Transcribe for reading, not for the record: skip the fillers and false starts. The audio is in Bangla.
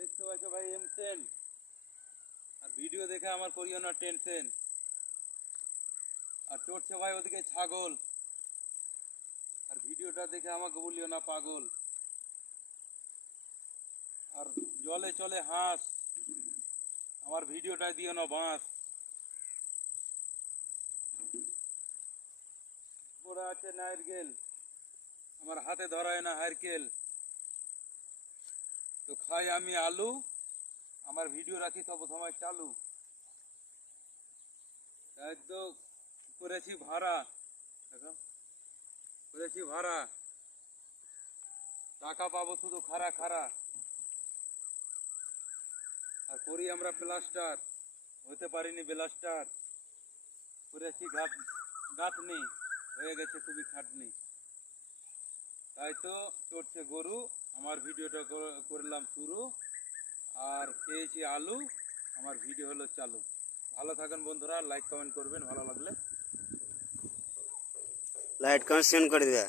দেখতে পাচ্ছ ভাই এমসেন, আর ভিডিও দেখে আমার করিও না টেনশন। আর চড়ছে ভাই ওদিকে ছাগল, আর ভিডিওটা দেখে আমাকে বলিও না পাগল। আর জলে চলে হাঁস, আমার ভিডিওটা দিও না বাঁশ। পড়ে আছে নারকেল, আমার হাতে ধরায় না হারকেল। তো খাই আমি আলু, আমার ভিডিও রাখি সব সময় চালু। একদম করেছি ভাড়া, দেখো করেছি ভাড়া, টাকা পাবো শুধু খারা খারা। আর করি আমরা প্লাস্টার, হতে পারিনি ব্লাস্টার। করেছি গাঁথনি, হয়ে গেছে খুবই খাটনি। তাই তো চড়ছে গরু, আমার ভিডিওটা করলাম শুরু। আর খেয়েছি আলু, আমার ভিডিও হলো চালু। ভালো থাকেন বন্ধুরা, লাইক কমেন্ট করবেন ভালো লাগলে। লাইট কমেন্ট করে দিবা।